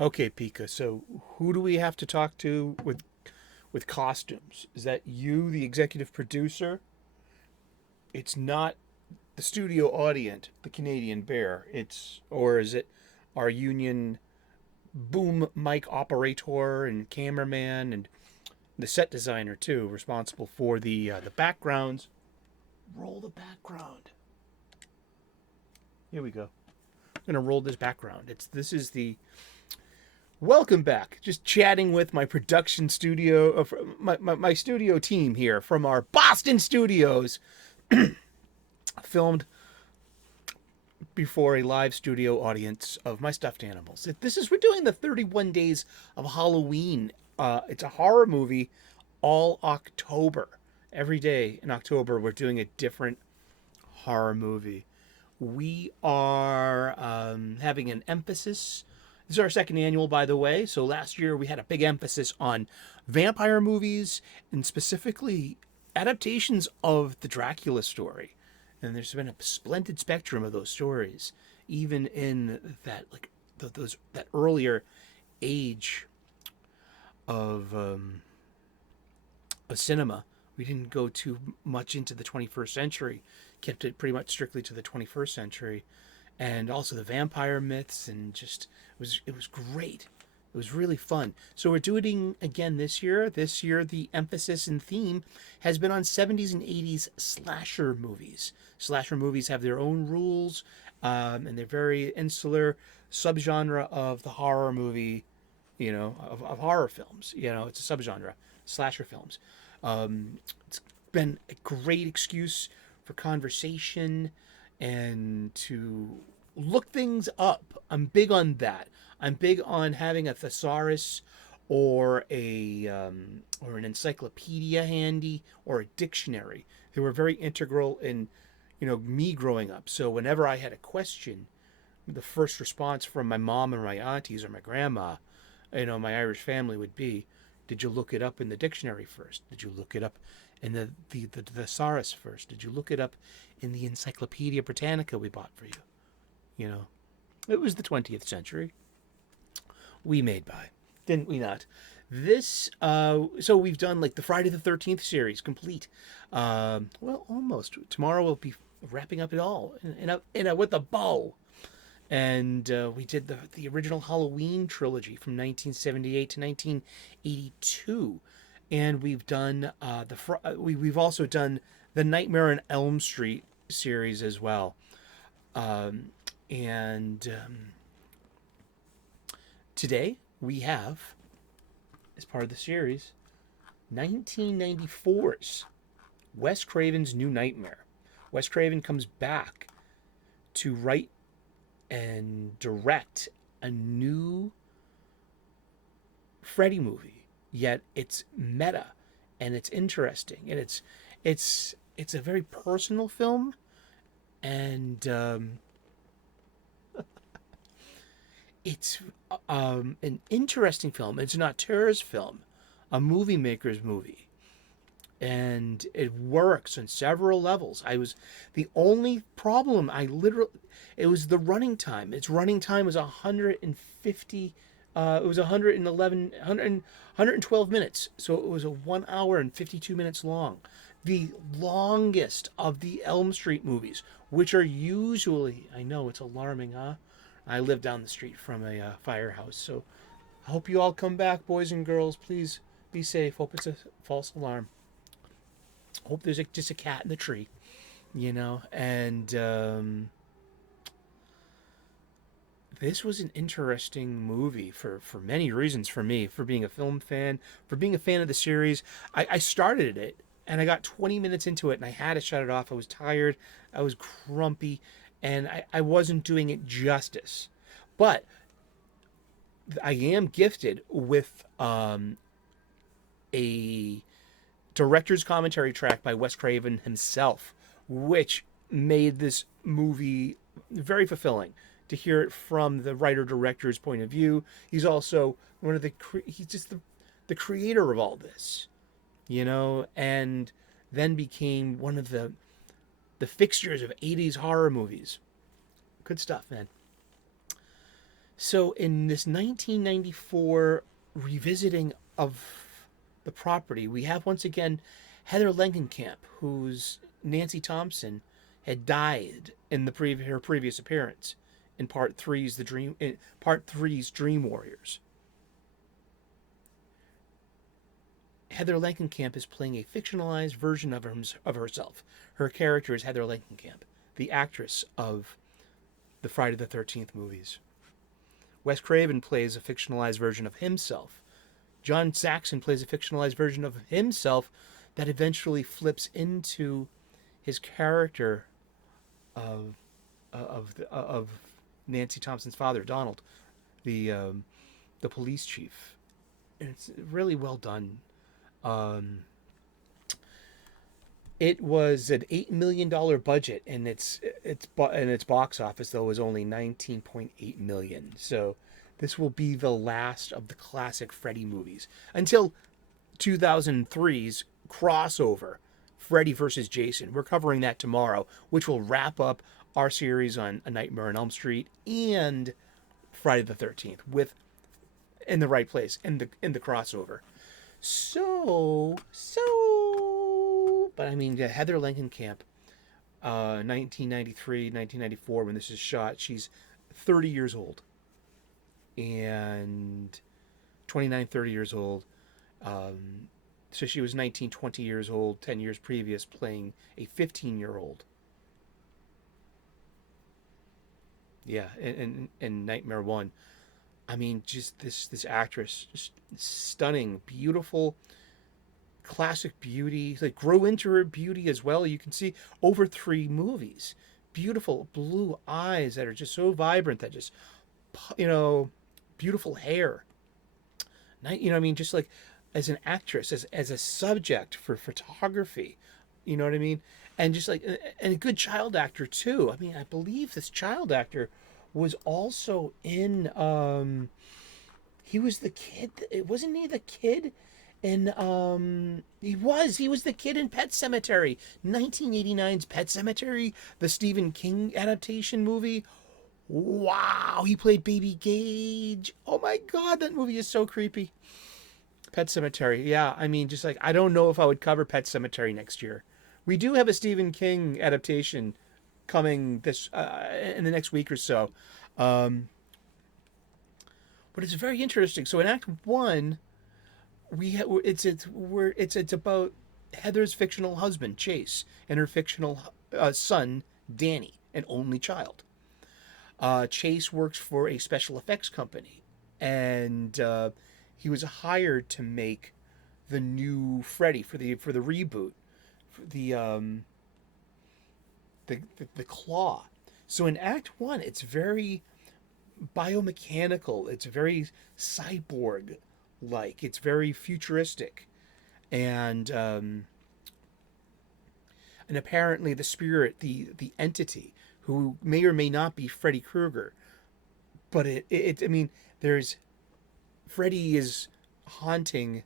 Okay, Pika. So who do we have to talk to with costumes? Is that you, the executive producer? It's not the studio audience, the Canadian Bear. It's or is it our union boom mic operator and cameraman and the set designer too, responsible for the backgrounds. Roll the background. Here we go. I'm gonna roll this background. This is the welcome back. Just chatting with my production studio, my studio team here from our Boston studios, filmed before a live studio audience of my stuffed animals. We're doing the 31 Days of Halloween. It's a horror movie all October. Every day in October, we're doing a different horror movie. We are having an emphasis. This is our second annual, by the way. So last year we had a big emphasis on vampire movies and specifically adaptations of the Dracula story. And there's been a splendid spectrum of those stories, even in that those that earlier age of cinema. We didn't go too much into the 21st century, kept it pretty much strictly to the 21st century, and also the vampire myths, and just it was great. It was really fun. So we're doing it again this year. This year, the emphasis and theme has been on 70s and 80s slasher movies. Slasher movies have their own rules, and they're very insular subgenre of the horror movie, of horror films. It's a subgenre, slasher films. It's been a great excuse for conversation and to look things up. I'm big on that. I'm big on having a thesaurus or or an encyclopedia handy or a dictionary. They were very integral in me growing up. So whenever I had a question, the first response from my mom or my aunties or my grandma, my Irish family would be, did you look it up in the dictionary first? Did you look it up in the thesaurus first? Did you look it up in the Encyclopedia Britannica we bought for you? It was the 20th century. We made by, didn't we not? So we've done like the Friday the 13th series complete. Well, almost. Tomorrow we'll be wrapping up it all with a bow. And we did the original Halloween trilogy from 1978 to 1982, and we've done we've also done the Nightmare on Elm Street series as well, and today we have, as part of the series, 1994's Wes Craven's New Nightmare. Wes Craven comes back to write and direct a new Freddy movie. Yet it's meta and it's interesting and it's a very personal film, and it's an interesting film. It's an auteur's film, a movie maker's movie, and it works on several levels. The only problem it was the running time. Its running time was 150. It was 112 minutes. So it was a 1 hour and 52 minutes long. The longest of the Elm Street movies, which are usually, I know it's alarming, huh? I live down the street from a firehouse, so I hope you all come back, boys and girls. Please be safe. Hope it's a false alarm. Hope there's just a cat in the tree, and this was an interesting movie for many reasons for me, for being a film fan, for being a fan of the series. I started it and I got 20 minutes into it and I had to shut it off. I was tired, I was grumpy, and I wasn't doing it justice. But I am gifted with a director's commentary track by Wes Craven himself, which made this movie very fulfilling to hear it from the writer director's point of view. He's also he's just the creator of all this, and then became one of the fixtures of 80s horror movies. Good stuff, man. So in this 1994 revisiting of the property, we have once again Heather Langenkamp, whose Nancy Thompson had died in her previous appearance in part three's Dream Warriors. Heather Langenkamp is playing a fictionalized version of herself. Her character is Heather Langenkamp, the actress of the Friday the 13th movies. Wes Craven plays a fictionalized version of himself. John Saxon plays a fictionalized version of himself that eventually flips into his character of Nancy Thompson's father, Donald, the the police chief. And it's really well done. Um, it was an $8 million budget, and its box office though was only 19.8 million. So this will be the last of the classic Freddy movies until 2003's crossover, Freddy versus Jason. We're covering that tomorrow, which will wrap up our series on A Nightmare on Elm Street and Friday the 13th with in the right place in the crossover. But I mean, yeah, Heather Langenkamp, 1993, 1994, when this is shot, she's 30 years old. And 29, 30 years old. So she was 19, 20 years old, 10 years previous, playing a 15-year-old. Yeah, and Nightmare 1. I mean, just this actress, just stunning, beautiful, classic beauty. Like, grow into her beauty as well. You can see over 3 movies. Beautiful blue eyes that are just so vibrant, that just, beautiful hair. I mean, just like as an actress, as a subject for photography, you know what I mean? And just like, and a good child actor too. I mean, I believe this child actor was also in, he was the kid, wasn't he the kid in, he was the kid in Pet Sematary, 1989's Pet Sematary, the Stephen King adaptation movie. Wow, he played Baby Gage. Oh my God, that movie is so creepy. Pet Sematary. Yeah, I mean, just like, I don't know if I would cover Pet Sematary next year. We do have a Stephen King adaptation coming this in the next week or so. Um, but it's very interesting. So in Act 1, it's about Heather's fictional husband, Chase, and her fictional son, Danny, an only child. Chase works for a special effects company, and he was hired to make the new Freddy for the reboot, for the Claw. So in Act 1, it's very biomechanical. It's very cyborg like. It's very futuristic, and apparently the spirit, the entity, who may or may not be Freddy Krueger, but I mean, there's Freddy is haunting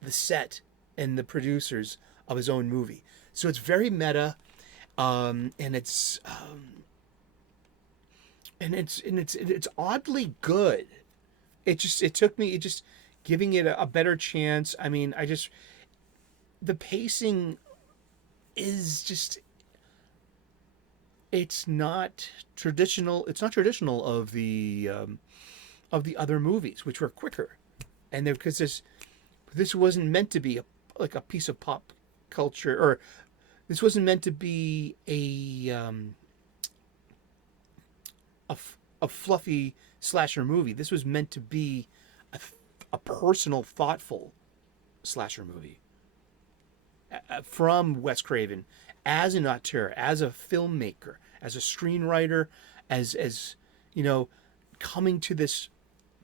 the set and the producers of his own movie. So it's very meta, and it's oddly good. It took me just giving it a better chance. I mean, the pacing is just, it's not traditional. It's not traditional of the other movies, which were quicker, and because this wasn't meant to be like a piece of pop culture, or this wasn't meant to be a fluffy slasher movie. This was meant to be a personal, thoughtful slasher movie from Wes Craven as an auteur, as a filmmaker, as a screenwriter, as coming to this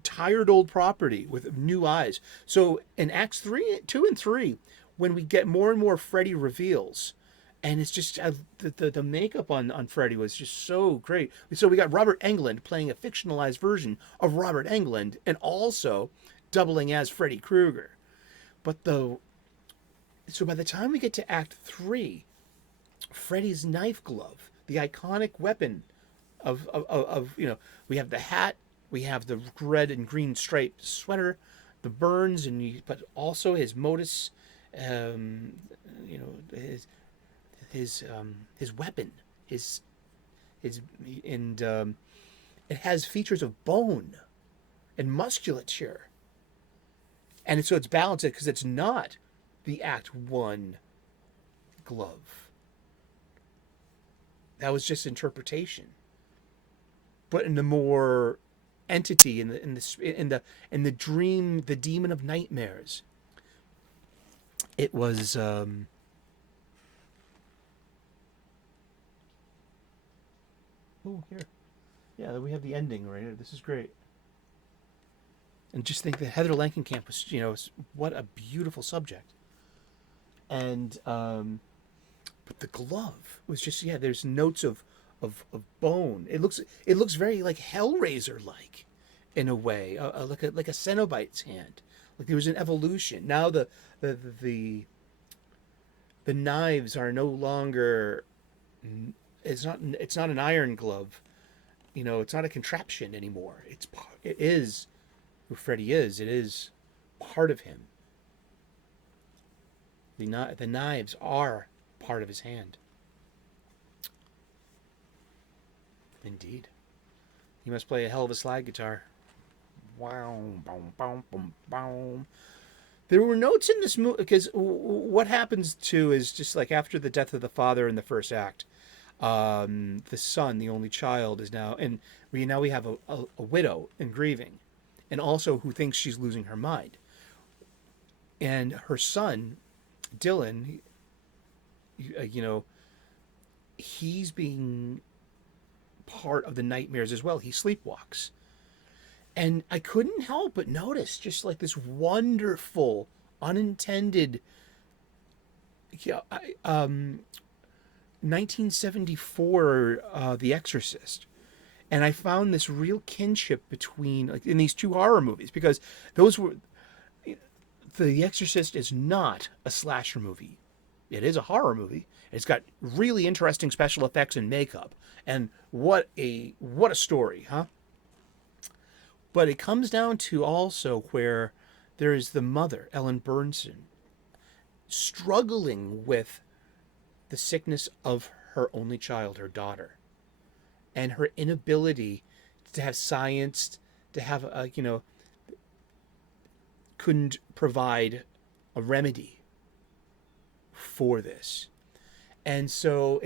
tired old property with new eyes. So in Acts 2 and 3, when we get more and more Freddy reveals, and it's just the makeup on Freddy was just so great. So we got Robert Englund playing a fictionalized version of Robert Englund, and also doubling as Freddy Krueger. So by the time we get to Act 3, Freddy's knife glove, the iconic weapon of we have the hat, We have the red and green striped sweater, the burns, but also his modus, um, you know, his weapon, his his and it has features of bone and musculature, and so it's balanced because it's not the Act One glove. That was just interpretation. But in the more entity in the dream, the demon of nightmares, it was oh, here. Yeah, we have the ending right here. This is great. And just think that Heather Langenkamp was, what a beautiful subject. And but the glove was just, yeah, there's notes of bone. It looks very like Hellraiser like in a way, like a Cenobite's hand. Like there was an evolution. Now the knives are no longer, it's not an iron glove. It's not a contraption anymore. It is who Freddy is. It is part of him. The knives are part of his hand. Indeed. He must play a hell of a slide guitar. Wow, boom, boom, boom, boom. There were notes in this movie because what happens too is just like after the death of the father in the first act, the son, the only child, is now, and we have a widow in grieving, and also who thinks she's losing her mind, and her son, Dylan, he's being part of the nightmares as well. He sleepwalks. And I couldn't help but notice just like this wonderful, unintended, 1974 The Exorcist. And I found this real kinship between, like, in these two horror movies, because those were, The Exorcist is not a slasher movie. It is a horror movie. It's got really interesting special effects and makeup. And what a story, huh? But it comes down to also where there is the mother, Ellen Bernstein, struggling with the sickness of her only child, her daughter, and her inability to have science, to have couldn't provide a remedy for this. And so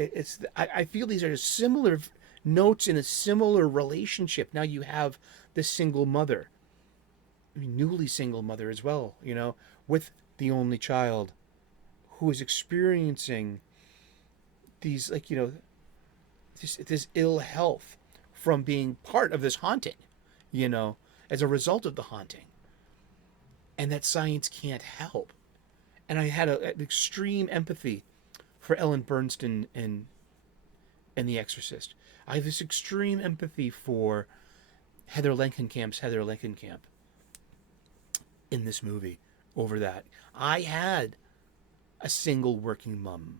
I feel these are similar notes in a similar relationship. Now you have this single mother, newly single mother as well, with the only child who is experiencing these, this ill health from being part of this haunting, as a result of the haunting. And that science can't help. And I had an extreme empathy for Ellen Bernstein in The Exorcist. I have this extreme empathy for Heather Langenkamp's Heather Langenkamp in this movie over that. I had a single working mom.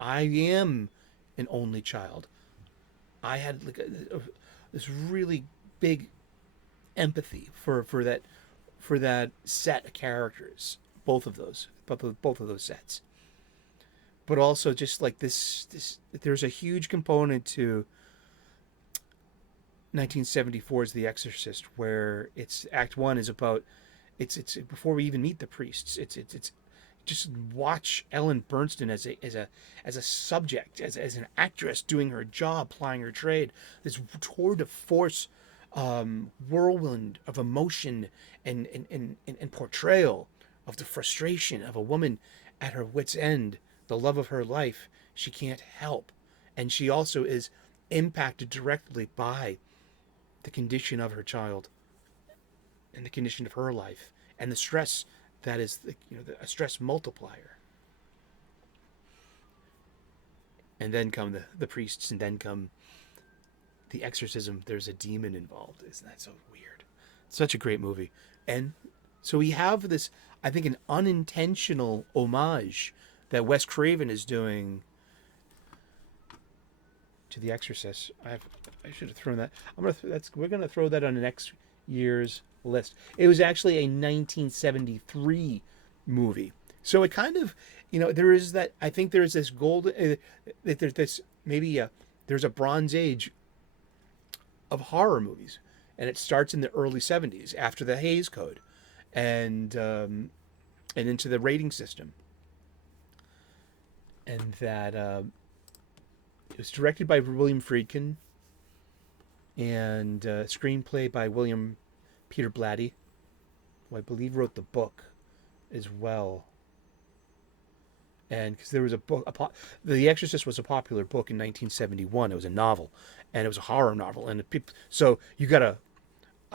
I am an only child. I had this really big empathy for that set of characters, both of those sets. But also just like this there's a huge component to 1974's The Exorcist, where it's Act One is about it's before we even meet the priests. It's just watch Ellen Bernstein as a subject, as an actress doing her job, plying her trade. This tour de force, whirlwind of emotion and portrayal of the frustration of a woman at her wit's end, the love of her life. She can't help, and she also is impacted directly by the condition of her child and the condition of her life and the stress that is a stress multiplier. And then come the priests, and then come the exorcism. There's a demon involved. Isn't that so weird? Such a great movie. And so we have this, I think, an unintentional homage that Wes Craven is doing to The Exorcist. I should have thrown that. We're gonna throw that on the next year's list. It was actually a 1973 movie. So it kind of, there is that. I think there's this golden. There's this maybe there's a Bronze Age of horror movies, and it starts in the early 70s after the Hays Code, and into the rating system, and that it was directed by William Friedkin, and screenplay by William Peter Blatty, who I believe wrote the book as well. And because there was a book, The Exorcist was a popular book in 1971. It was a novel, and it was a horror novel, and so you got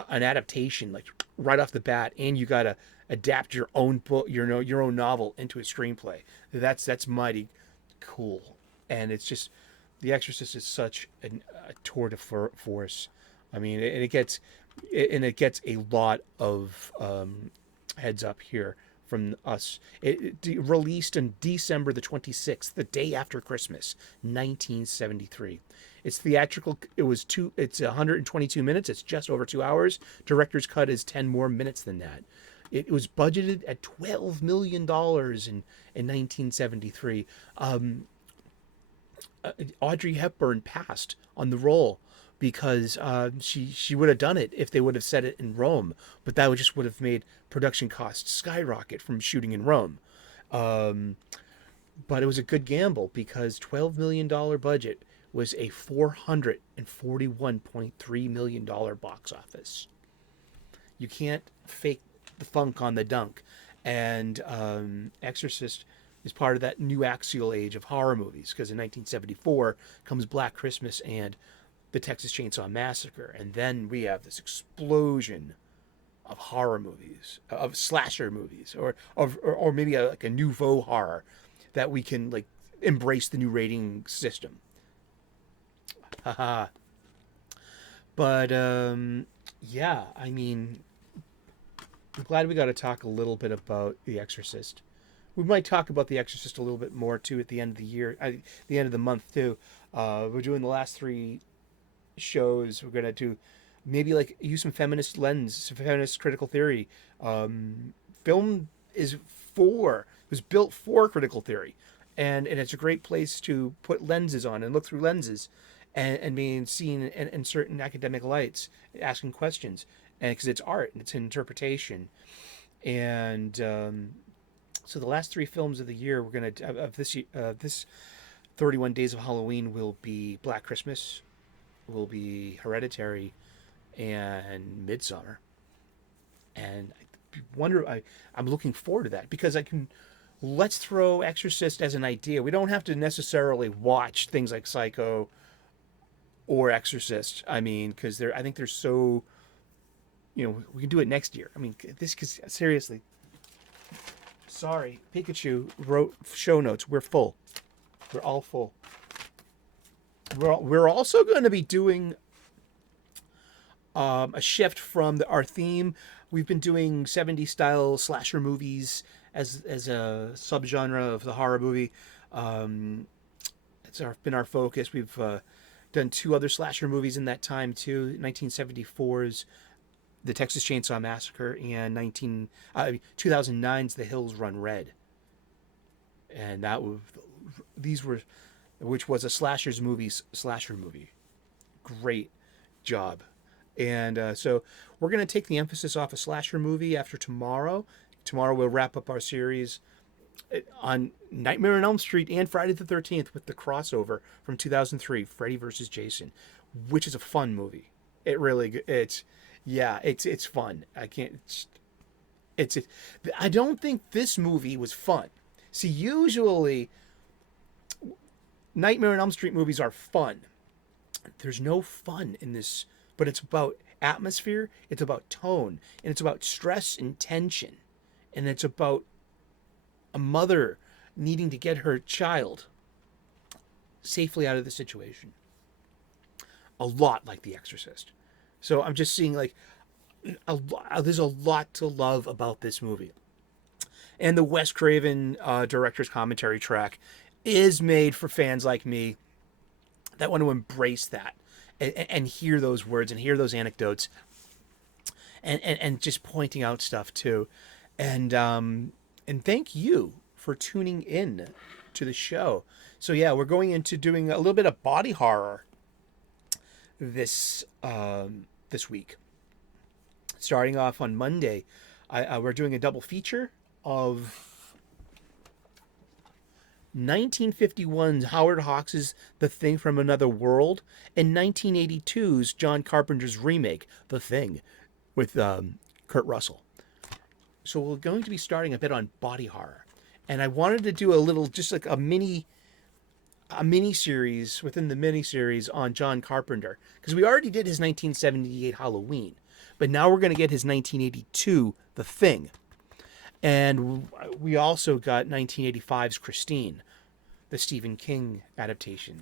an adaptation like right off the bat, and you got to adapt your own book, your own novel into a screenplay. That's mighty cool, and it's just The Exorcist is such a tour de force. I mean, it gets a lot of heads up here from us. It released on December the 26th, the day after Christmas, 1973. It's theatrical. It's 122 minutes. It's just over 2 hours. Director's cut is 10 more minutes than that. It was budgeted at $12 million in 1973. Audrey Hepburn passed on the role because she would have done it if they would have set it in Rome, but that would have made production costs skyrocket from shooting in Rome. But it was a good gamble because $12 million budget was a $441.3 million box office. You can't fake the funk on the dunk. And Exorcist is part of that new axial age of horror movies, because in 1974 comes Black Christmas and the Texas Chainsaw Massacre, and then we have this explosion of horror movies, of slasher movies, or maybe like a nouveau horror that we can like embrace the new rating system. Haha. But yeah, I mean, I'm glad we got to talk a little bit about The Exorcist. We might talk about The Exorcist a little bit more too at the end of the year, the end of the month too. We're doing the last 3 shows. We're gonna do maybe like use some feminist lens, some feminist critical theory. Film was built for critical theory, and it's a great place to put lenses on and look through lenses, and being seen in certain academic lights, asking questions, and because it's art and it's an interpretation, and so the last 3 films of the year we're gonna of this 31 Days of Halloween will be Black Christmas, will be Hereditary, and Midsummer. And I'm looking forward to that because let's throw Exorcist as an idea. We don't have to necessarily watch things like Psycho or Exorcist. I mean, because I think they're so, we can do it next year. I mean, because seriously, sorry, Pikachu wrote show notes. We're full. We're all full. We're also going to be doing a shift from our theme. We've been doing 70s style slasher movies as a subgenre of the horror movie. It's been our focus. We've done 2 other slasher movies in that time too. 1974's The Texas Chainsaw Massacre and 2009's The Hills Run Red. And which was a slasher movie. Great job. And so we're going to take the emphasis off a slasher movie after tomorrow. Tomorrow we'll wrap up our series on Nightmare on Elm Street and Friday the 13th with the crossover from 2003, Freddy vs. Jason, which is a fun movie. It's fun. I don't think this movie was fun. See, usually Nightmare on Elm Street movies are fun. There's no fun in this, but it's about atmosphere, it's about tone, and it's about stress and tension. And it's about a mother needing to get her child safely out of the situation. A lot like The Exorcist. So I'm just seeing like there's a lot to love about this movie. And the Wes Craven director's commentary track is made for fans like me that want to embrace that and hear those words and hear those anecdotes. and just pointing out stuff too. And thank you for tuning in to the show. So yeah, we're going into doing a little bit of body horror this week. Starting off on Monday, we're doing a double feature of 1951's Howard Hawks' The Thing from Another World and 1982's John Carpenter's remake, The Thing, with Kurt Russell. So we're going to be starting a bit on body horror. And I wanted to do a little, just like a mini series within the mini series on John Carpenter, because we already did his 1978 Halloween, but now we're going to get his 1982 The Thing. And we also got 1985's Christine, the Stephen King adaptation.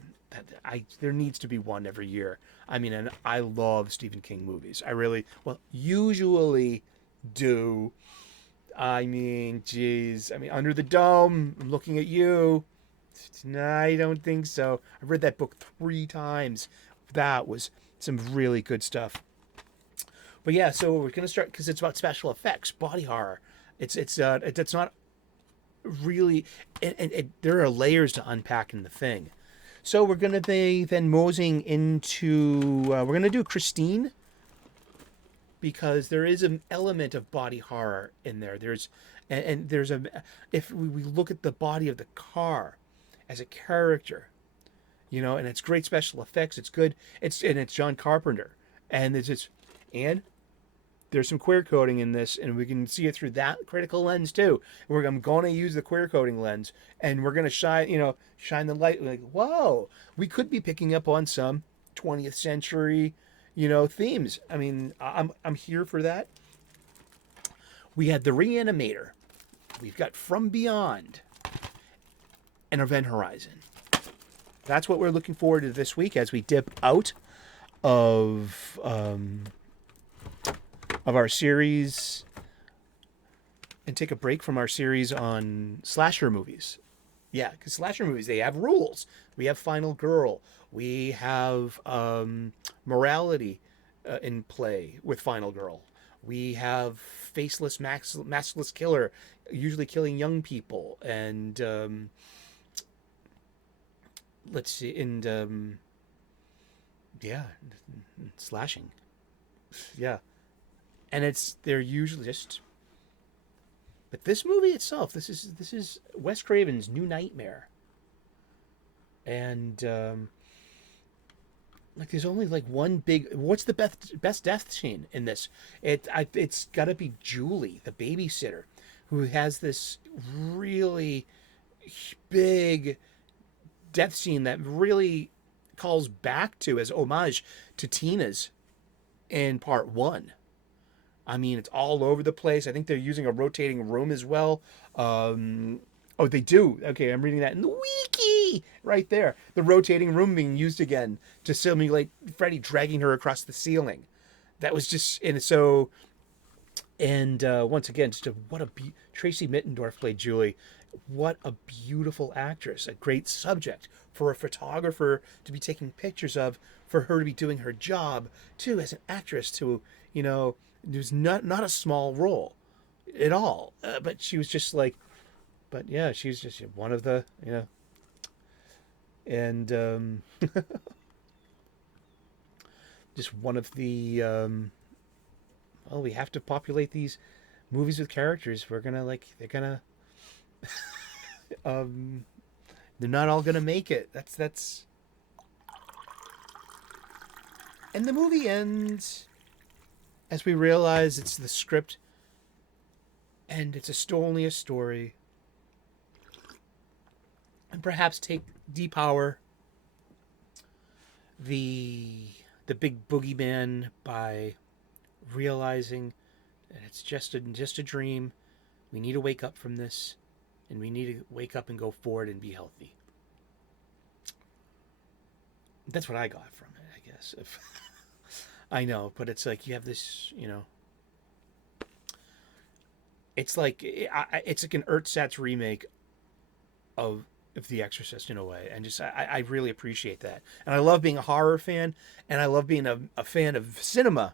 There needs to be one every year. I mean, and I love Stephen King movies. I really, well, usually do. I mean, geez. I mean, Under the Dome, I'm looking at you. No, I don't think so. I've read that book 3 times. That was some really good stuff. But yeah, so we're gonna start because it's about special effects, body horror. It's not really, and there are layers to unpack in The Thing. So we're gonna be then moseying into we're gonna do Christine, because there is an element of body horror in there. There's if we look at the body of the car as a character, and it's great special effects. It's good. It's John Carpenter, and and there's some queer coding in this, and we can see it through that critical lens too. I'm going to use the queer coding lens, and we're going to shine the light. Like, whoa, we could be picking up on some 20th century, themes. I mean, I'm here for that. We had The Reanimator. We've got From Beyond and Event Horizon. That's what we're looking forward to this week as we dip out of our series and take a break from our series on slasher movies. Yeah, because slasher movies, they have rules. We have Final Girl. We have morality in play with Final Girl. We have faceless, maskless killer, usually killing young people. And let's see, and yeah, slashing. Yeah. And they're usually just, but this movie itself, this is Wes Craven's New Nightmare. And there's only like one big, what's the best death scene in this? It's got to be Julie, the babysitter, who has this really big death scene that really calls back to, as homage to Tina's in part 1. I mean, it's all over the place. I think they're using a rotating room as well. Oh, they do. Okay, I'm reading that in the wiki right there. The rotating room being used again to simulate Freddy dragging her across the ceiling. That was just, and so, and once again, Tracy Mittendorf played Julie. What a beautiful actress. A great subject for a photographer to be taking pictures of, for her to be doing her job too as an actress to, it was not a small role at all, but she was just like, but yeah, she was just one of the, and just one of the, well, we have to populate these movies with characters. They're gonna, they're not all gonna make it. That's, and the movie ends as we realize it's the script, and it's only a story, and perhaps depower the big boogeyman by realizing that it's just a dream. We need to wake up from this, and we need to wake up and go forward and be healthy. That's what I got from it, I guess. I know, but it's like you have this, it's like an Ertzatz remake of The Exorcist in a way, and just I really appreciate that, and I love being a horror fan, and I love being a fan of cinema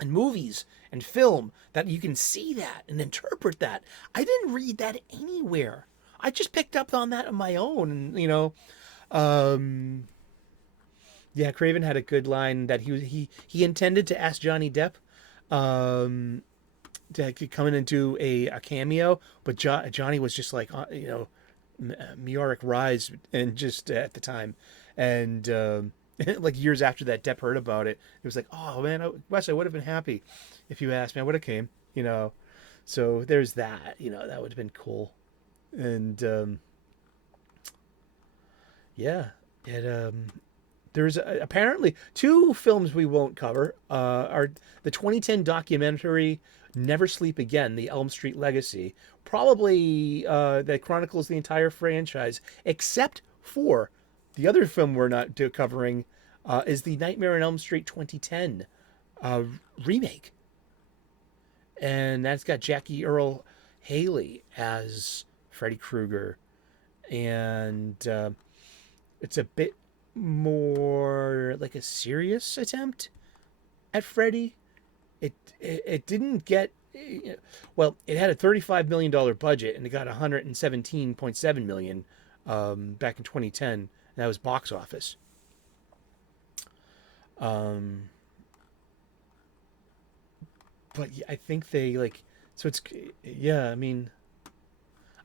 and movies and film that you can see that and interpret that. I didn't read that anywhere. I just picked up on that on my own, and um, yeah, Craven had a good line that he intended to ask Johnny Depp um, to come in and do a cameo, but Johnny was just like meteoric rise and just at the time, and like years after that, Depp heard about it. It was like, oh man, Wes, I would have been happy if you asked me. I would have came, So there's that. That would have been cool, and yeah, it there's apparently two films we won't cover. Are the 2010 documentary "Never Sleep Again: The Elm Street Legacy," probably that chronicles the entire franchise, except for the other film we're not covering is the Nightmare on Elm Street 2010 uh, remake, and that's got Jackie Earl Haley as Freddy Krueger, and it's a bit more like a serious attempt at Freddy. It didn't get well. It had a $35 million budget and it got 117.7 million back in 2010. And that was box office. But I think they like so it's yeah. I mean,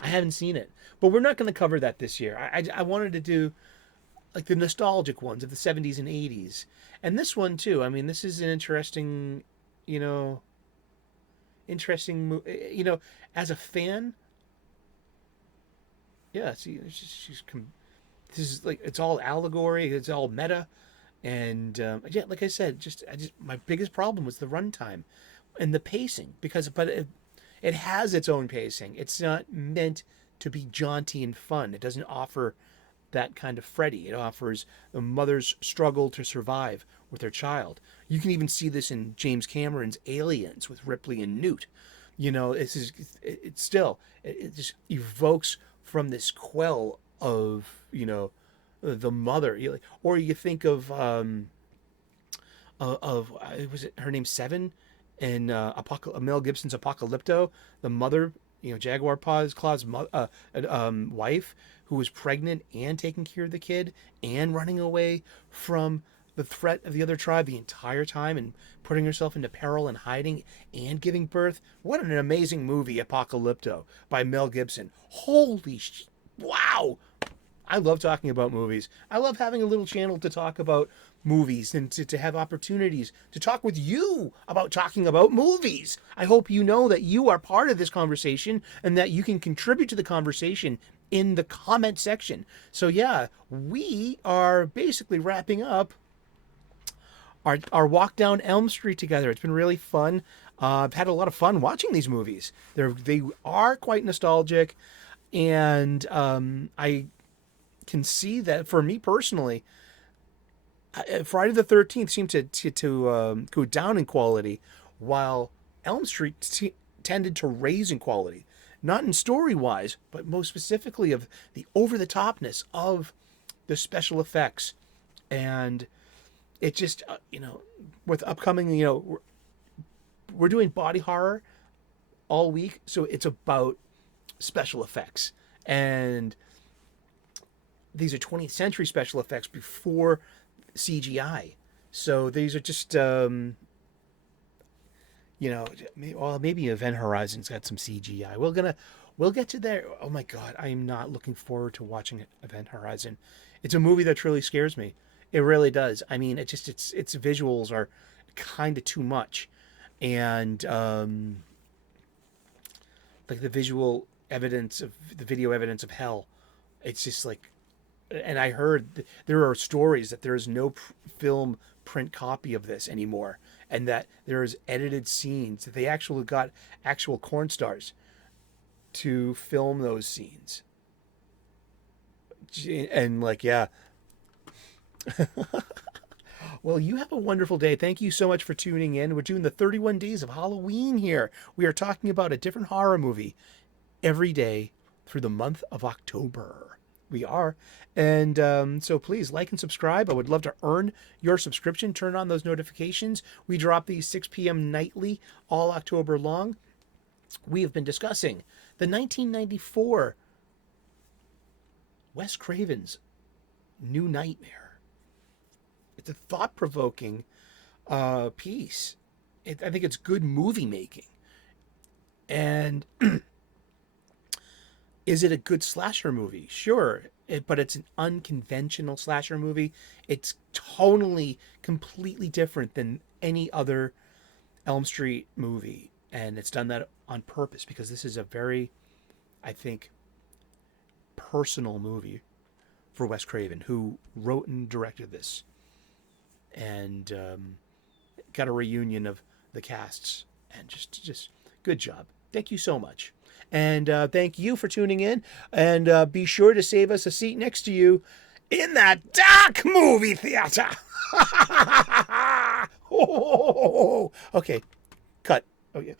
I haven't seen it, but we're not going to cover that this year. I wanted to do like the nostalgic ones of the 70s and 80s. And this one too. I mean, this is an interesting, as a fan. Yeah, see, this is like it's all allegory, it's all meta, and yeah, like I said, my biggest problem was the runtime and the pacing it has its own pacing. It's not meant to be jaunty and fun. It doesn't offer that kind of Freddy. It offers a mother's struggle to survive with her child. You can even see this in James Cameron's Aliens with Ripley and Newt. It just evokes from this quell of the mother. Or you think of was it her name Seven in Mel Gibson's Apocalypto, the mother, Jaguar Claw's wife, who was pregnant and taking care of the kid and running away from the threat of the other tribe the entire time and putting herself into peril and hiding and giving birth. What an amazing movie, Apocalypto, by Mel Gibson. Wow! I love talking about movies. I love having a little channel to talk about movies and to have opportunities to talk with you about talking about movies. I hope you know that you are part of this conversation and that you can contribute to the conversation in the comment section. So yeah, we are basically wrapping up our walk down Elm Street together. It's been really fun. I've had a lot of fun watching these movies. They are quite nostalgic, and I can see that for me personally, Friday the 13th seemed to go down in quality, while Elm Street tended to raise in quality. Not in story wise, but most specifically of the over the topness of the special effects. And it just, with upcoming, we're doing body horror all week. So it's about special effects. And these are 20th century special effects before CGI. So these are just, maybe Event Horizon's got some CGI. We'll get to there. Oh my God, I am not looking forward to watching Event Horizon. It's a movie that truly scares me. It really does. I mean, its visuals are kind of too much, and like the video evidence of hell. It's just like, and I heard there are stories that there is no film print copy of this anymore, and that there is edited scenes that they actually got actual corn stars to film those scenes. And like, yeah. Well, you have a wonderful day. Thank you so much for tuning in. We're doing the 31 days of Halloween here. We are talking about a different horror movie every day through the month of October. We are. And so please like and subscribe. I would love to earn your subscription. Turn on those notifications. We drop these 6 p.m. nightly all October long. We have been discussing the 1994 Wes Craven's New Nightmare. It's a thought-provoking piece. I think it's good movie making. And is it a good slasher movie? Sure, but it's an unconventional slasher movie. It's tonally completely different than any other Elm Street movie. And it's done that on purpose because this is a very, I think, personal movie for Wes Craven, who wrote and directed this. And got a reunion of the casts. And just good job. Thank you so much. And thank you for tuning in. And be sure to save us a seat next to you in that dark movie theater. Okay, cut. Oh, yeah.